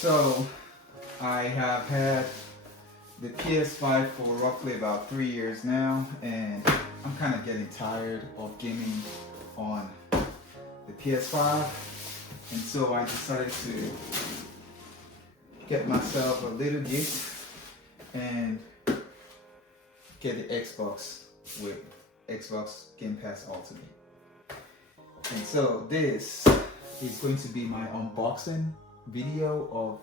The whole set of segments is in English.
So I have had the PS5 for roughly about 3 years now, and I'm kind of getting tired of gaming on the PS5, and so I decided to get myself a little gift and get the Xbox with Xbox Game Pass Ultimate. And so this is going to be my unboxing video of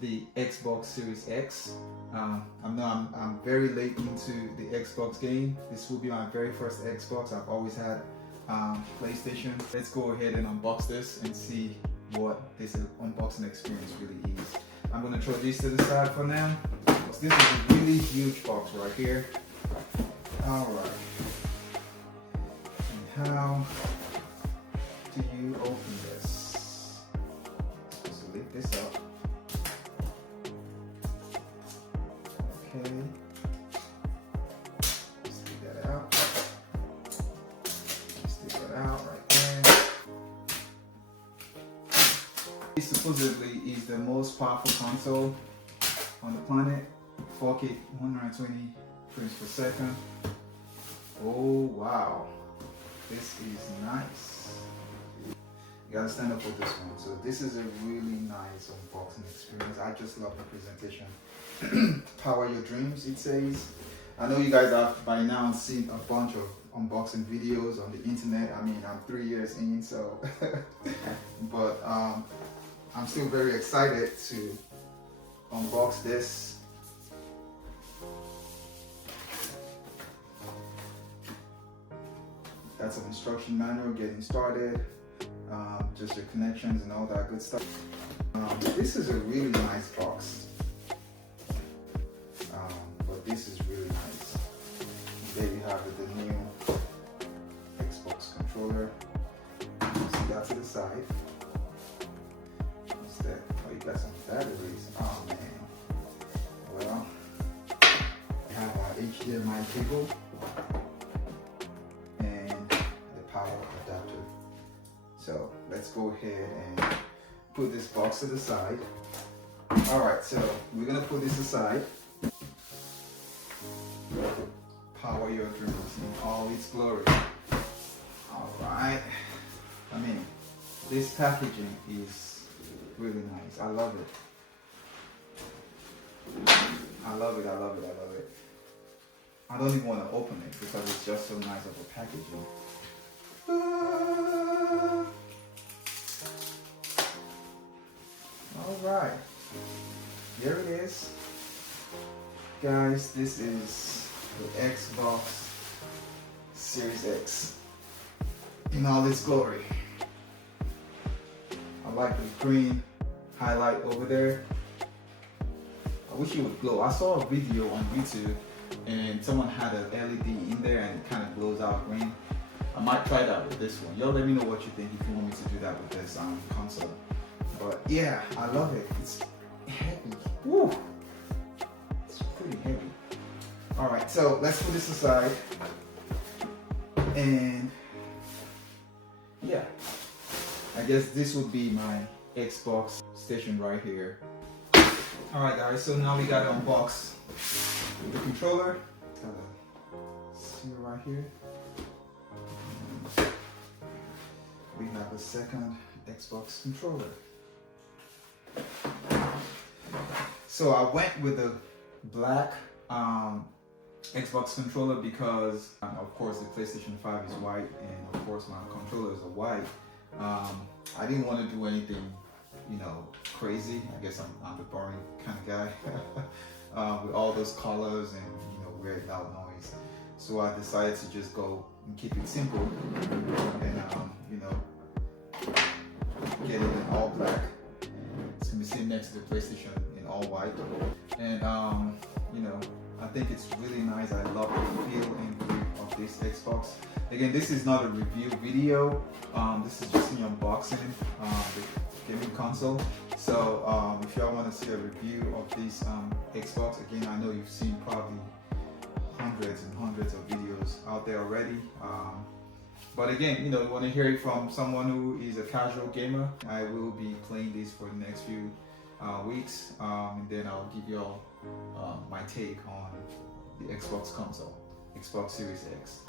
the Xbox Series X. I'm very late into the Xbox game. This will be my very first Xbox. I've always had PlayStation. Let's go ahead and unbox this and see what this unboxing experience really is. I'm going to throw these to the side for now. This is a really huge box right here. Alright. And how do you open this? So lift this up. Okay. Let's take that out. Let's take that out right there. This supposedly is the most powerful console on the planet. 4K 120 frames per second. Oh wow, this is nice. You gotta stand up with this one. So this is a really nice unboxing experience. I just love the presentation. Power your dreams, it says. I know you guys have by now seen a bunch of unboxing videos on the internet. I mean, I'm 3 years in, so but I'm still very excited to unbox this. Got some instruction manual getting started, just your connections and all that good stuff. This is a really nice box, but this is really nice. There you have it, the new Xbox controller. See that to the side. What's that? Oh, you got some batteries. Oh man. Well, I have an HDMI cable. Power adapter. So let's go ahead and put this box to the side. Alright, so we're gonna put this aside. Power your dreams in all its glory. Alright. I mean, this packaging is really nice. I love it. I love it, I love it, I love it. I don't even want to open it because it's just so nice of a packaging. Alright, here it is. Guys, this is the Xbox Series X in all its glory. I like the green highlight over there. I wish it would glow. I saw a video on YouTube and someone had an LED in there and it kind of glows out green. I might try that with this one. Y'all let me know what you think if you want me to do that with this console. But yeah, I love it. It's heavy. Woo! It's pretty heavy. Alright, so let's put this aside. And yeah, I guess this would be my Xbox station right here. Alright guys, so now we gotta unbox the controller. See it right here. We have a second Xbox controller. So I went with the black Xbox controller because of course the PlayStation 5 is white and of course my controllers are white. I didn't want to do anything, you know, crazy. I guess I'm the boring kind of guy with all those colors and, you know, weird loud noise. So I decided to just go and keep it simple and you know, get it in all black. It's gonna be sitting next to the PlayStation in all white, and you know, I think it's really nice. I love the feel and grip of this Xbox. Again, this is not a review video. This is just an unboxing the gaming console. So if y'all want to see a review of this Xbox, again, I know you've seen probably hundreds and hundreds of videos out there already. But again, you know, you want to hear it from someone who is a casual gamer. I will be playing this for the next few weeks, and then I'll give you all my take on the Xbox console, Xbox Series X.